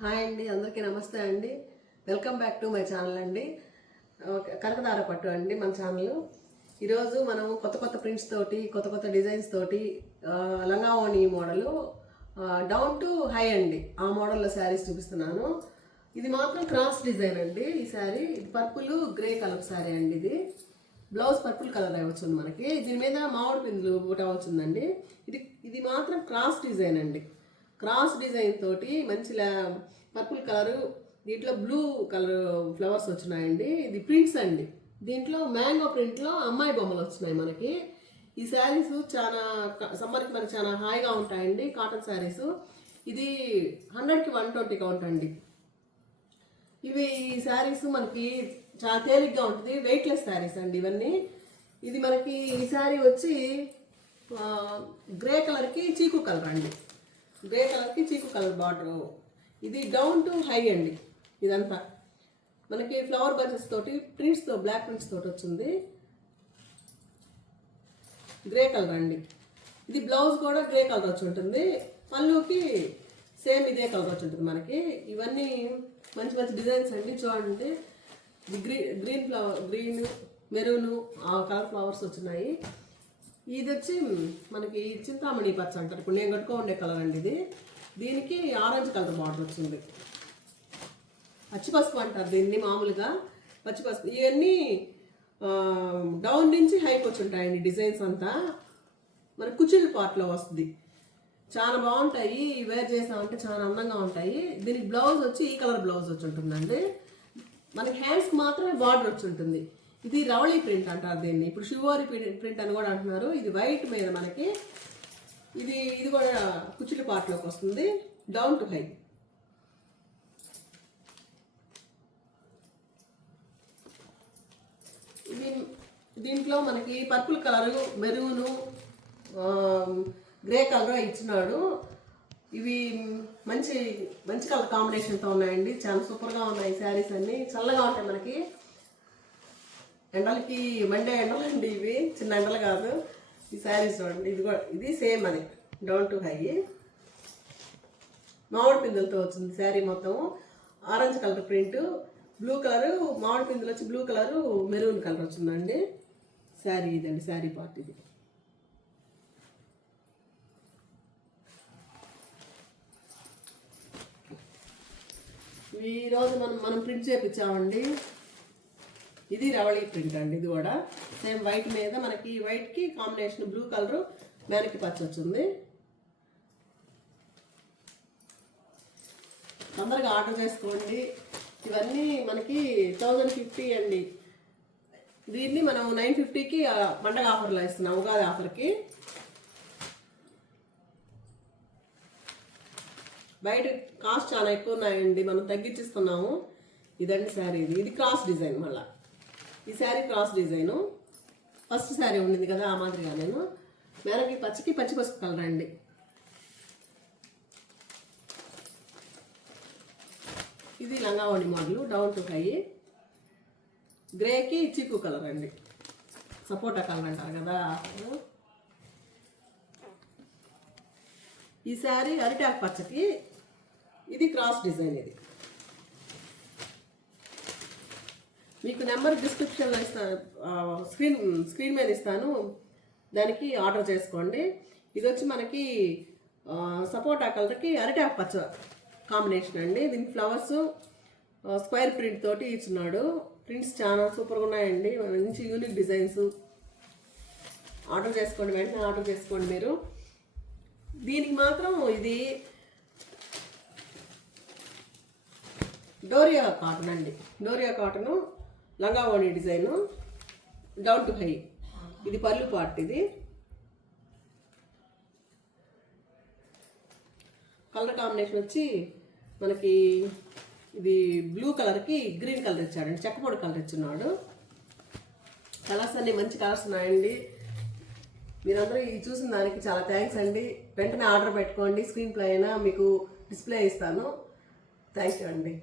Hi అండి, అందరికీ నమస్తే అండి. Welcome back to my channel అండి. కనకదార పట్టు అండి మన ఛానల్. ఈరోజు మనం కొత్త కొత్త ప్రింట్స్ తోటి, కొత్త కొత్త డిజైన్స్ తోటి లంగా ఓణి మోడలు డౌన్ టు హై అండి, ఆ మోడల్లో శారీస్ చూపిస్తున్నాను. ఇది మాత్రం క్రాస్ డిజైన్ అండి. ఈ శారీ ఇది పర్పుల్ గ్రే కలర్ శారీ అండి. ఇది బ్లౌజ్ పర్పుల్ కలర్ వచ్చింది మనకి. దీని మీద మామిడి పిందులు బూట వచ్చిందండి. ఇది మాత్రం క్రాస్ డిజైన్ అండి. క్రాస్ డిజైన్ తోటి మంచి పర్పుల్ కలరు, దీంట్లో బ్లూ కలర్ ఫ్లవర్స్ వచ్చినాయండి. ఇది ప్రింట్స్ అండి. దీంట్లో మ్యాంగో ప్రింట్లో అమ్మాయి బొమ్మలు వచ్చినాయి మనకి. ఈ శారీస్ చాలా సమ్మర్కి మనకి చాలా హాయిగా ఉంటాయండి. కాటన్ శారీస్. ఇది 100కి 120 కౌంట్ అండి. ఈ శారీస్ మనకి చాలా తేలిగ్గా ఉంటుంది. వెయిట్లెస్ శారీస్ అండి ఇవన్నీ. ఇది మనకి ఈ శారీ వచ్చి గ్రే కలర్కి చీకు కలర్ అండి. గ్రే కలర్కి చీకు కలర్ బార్డర్. ఇది డౌన్ టు హై అండి. ఇదంతా మనకి ఫ్లవర్ బంచెస్ తోటి ప్రింట్స్తో, బ్లాక్ ప్రింట్స్ తోటి వచ్చింది. గ్రే కలర్ అండి. ఇది బ్లౌజ్ కూడా గ్రే కలర్ వచ్చి ఉంటుంది. పళ్ళుకి సేమ్ ఇదే కలర్ వచ్చి ఉంటుంది మనకి. ఇవన్నీ మంచి మంచి డిజైన్స్ అండి. చూడండి, గ్రీన్ ఫ్లవర్, గ్రీన్ మెరూను ఆ కలర్ ఫ్లవర్స్ వచ్చినాయి. ఇది వచ్చి మనకి చింతామణి పచ్చ అంటారు. ఇప్పుడు నేను కట్టుకో ఉండే కలర్ అండి ఇది. దీనికి ఆరెంజ్ కలర్ బార్డర్ వచ్చింది. పచ్చిపసుపు అంటారు దీన్ని మామూలుగా. పచ్చిపసుపు. ఇవన్నీ డౌన్ నుంచి హైకి వచ్చి ఉంటాయండి డిజైన్స్ అంతా. మన కుచ్చిళ్ళ పార్ట్లో వస్తుంది. చాలా బాగుంటాయి. వేర్ చేసామంటే చాలా అందంగా ఉంటాయి. దీనికి బ్లౌజ్ వచ్చి ఈ కలర్ బ్లౌజ్ వచ్చి ఉంటుందండి. మనకి హ్యాండ్స్కి మాత్రమే బార్డర్ వచ్చి ఉంటుంది. ఇది రవళీ ప్రింట్ అంటారు దీన్ని. ఇప్పుడు షివోరి ప్రింట్ అని కూడా అంటున్నారు. ఇది వైట్ మీద మనకి. ఇది కూడా కుచ్చిళ్ళ పార్ట్లోకి వస్తుంది. Down to high. దీంట్లో మనకి purple colour, maroon, grey colour ఇచ్చినాడు. ఇవి మంచి మంచి కలర్ కాంబినేషన్తో ఉన్నాయండి. చాలా సూపర్గా ఉన్నాయి శారీస్ అన్నీ. చల్లగా ఉంటాయి మనకి. ఎండలకి మండే ఎండలు అండి ఇవి, చిన్న ఎండలు కాదు. ఈ శారీస్ చూడండి. ఇది సేమ్ అది డౌన్ టు హై. మామిడి పిందులతో వచ్చింది శారీ మొత్తం. Orange colour print, blue colour, మామిడి పిందులు వచ్చి బ్లూ కలరు, మెరూన్ కలర్ వచ్చిందండి. శారీ ఇదండి, శారీ పార్ట్ ఇది. ఈరోజు మనం ప్రింట్ చేయించామండి. ఇది రవళీ ప్రింట్ అండి. ఇది కూడా సేమ్ వైట్ మీద మనకి వైట్కి కాంబినేషన్ బ్లూ కలరు, మేనకి పచ్చ వచ్చింది. తొందరగా ఆర్డర్ చేసుకోండి. ఇవన్నీ మనకి 1050 అండి. దీన్ని మనం 950కి పండగ ఆఫర్లో ఇస్తున్నాం, ఉగాది ఆఫర్కి. బయట కాస్ట్ చాలా ఎక్కువ ఉన్నాయండి, మనం తగ్గించిస్తున్నాము. ఇదండి శారీ. ఇది క్రాస్ డిజైన్. మళ్ళీ ఈ sari cross design. First sari ఉండింది కదా, ఆ మాదిరిగా నేను మేనకి పచ్చికి పచ్చిపసుపు కలర్ అండి. ఇది లంగావణి మోడలు డౌన్ టు హై. గ్రేకి చీకు కలర్ అండి, సపోటా కలర్ అంటారు కదా. ఈ శారీ అరిటాక్ పచ్చకి. ఇది క్రాస్ డిజైన్. ఇది మీకు నెంబర్ డిస్క్రిప్షన్లో ఇస్తాను, స్క్రీన్ మీద ఇస్తాను, దానికి ఆర్డర్ చేసుకోండి. ఇది వచ్చి మనకి సపోటా కలర్కి అరిటాక్ పచ్చ కాంబినేషన్ అండి. దీనికి ఫ్లవర్స్ స్క్వేర్ ప్రింట్ తోటి ఇచ్చినాడు. ప్రింట్స్ చాలా సూపర్గా ఉన్నాయండి. మంచి యూనిక్ డిజైన్స్. ఆర్డర్ చేసుకోండి, వెంటనే ఆర్డర్ చేసుకోండి మీరు. దీనికి మాత్రం ఇది డోరియా కాటన్ అండి. డోరియా కాటను, లంగావోణి డిజైను, డౌన్ టు హై. ఇది పళ్ళు పార్ట్. ఇది కలర్ కాంబినేషన్ వచ్చి మనకి ఇది బ్లూ కలర్కి గ్రీన్ కలర్ ఇచ్చాడండి. చెక్కపొడి కలర్ ఇచ్చున్నాడు. కలర్స్ అన్నీ మంచి కలర్స్ ఉన్నాయండి. మీరందరూ ఈ చూసిన దానికి చాలా థ్యాంక్స్ అండి. వెంటనే ఆర్డర్ పెట్టుకోండి. స్క్రీన్ ప్లే అయినా మీకు డిస్ప్లే ఇస్తాను. థ్యాంక్ యూ అండి.